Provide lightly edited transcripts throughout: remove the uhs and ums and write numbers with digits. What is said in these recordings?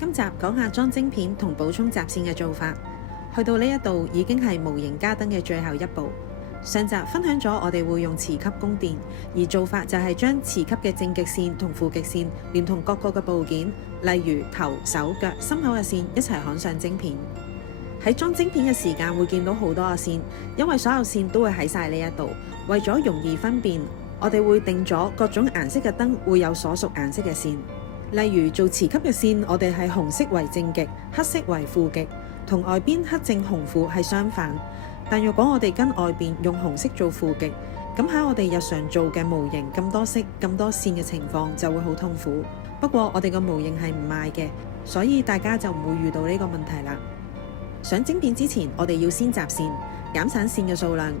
今集講下裝晶片同補充雜線嘅做法。去到呢一度已經係模型加燈嘅最後一步。上集分享咗我哋會用磁吸供電，而做法就係將磁吸嘅正極線同負極線連同各個嘅部件，例如頭、手、腳、心口嘅線一齊焊上晶片。喺裝晶片嘅時間會見到好多個線，因為所有線都會喺晒呢一度。為咗容易分辨，我哋會定咗各種顏色嘅燈會有所屬顏色嘅線。例如做磁吸嘅線，我哋係紅色為正極，黑色為負極，同外邊黑正紅負係相反。但若果我哋跟外邊用紅色做負極，咁喺我哋日常做嘅模型咁多色咁多線嘅情況就會好痛苦。不過我哋個模型係唔賣嘅，所以大家就唔會遇到呢個問題啦。上晶片之前，我哋要先集線，減省線嘅數量。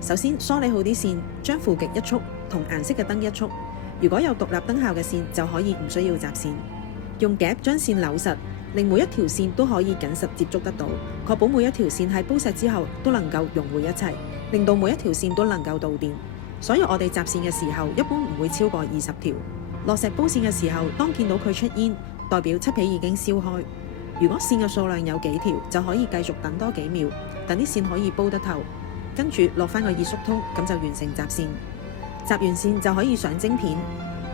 首先梳理好啲線，將負極一束同顏色嘅燈一束。如果有獨立燈效嘅線，就可以唔需要集線。用夾將線扭實，令每一條線都可以緊實接觸得到，確保每一條線喺煲石之後都能夠融匯一齊，令到每一條線都能夠導電。所以我哋集線嘅時候，一般唔會超過20條。落石煲線嘅時候，當見到佢出煙，代表漆皮已經燒開。如果線嘅數量有幾條，就可以繼續等多幾秒，等啲線可以煲得透。跟住落翻個熱縮通，咁就完成集線。集完線就可以上晶片。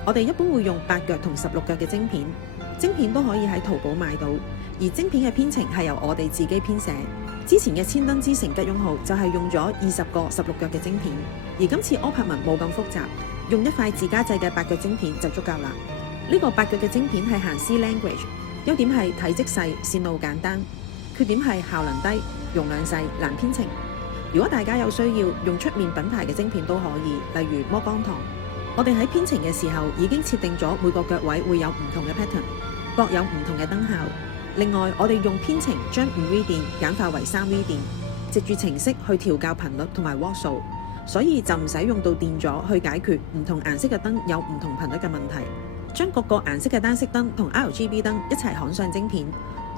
我哋一般會用8腳同16腳嘅晶片。晶片都可以喺淘寶買到，而晶片嘅編程係由我哋自己編寫。之前嘅千燈之城吉翁號就係用咗20個16腳嘅晶片，而今次柯柏文冇咁複雜，用一塊自家製嘅8腳晶片就足夠啦。呢個8腳嘅晶片係行 C language， 優點係體積細、線路簡單，缺點係效能低、容量細、難編程。如果大家有需要用出面品牌嘅晶片都可以，例如摩光堂。我哋喺編程嘅時候已經設定咗每個腳位會有唔同嘅 pattern， 各有唔同嘅燈效。另外，我哋用編程將5V 電簡化為3V 電，藉住程式去調校頻率同埋瓦數，所以就唔使用到電阻去解決唔同顏色嘅燈有唔同頻率嘅問題。將各個顏色嘅單色燈同 RGB 燈一齊焊上晶片，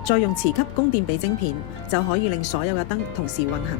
再用磁吸供電俾晶片，就可以令所有嘅燈同時運行。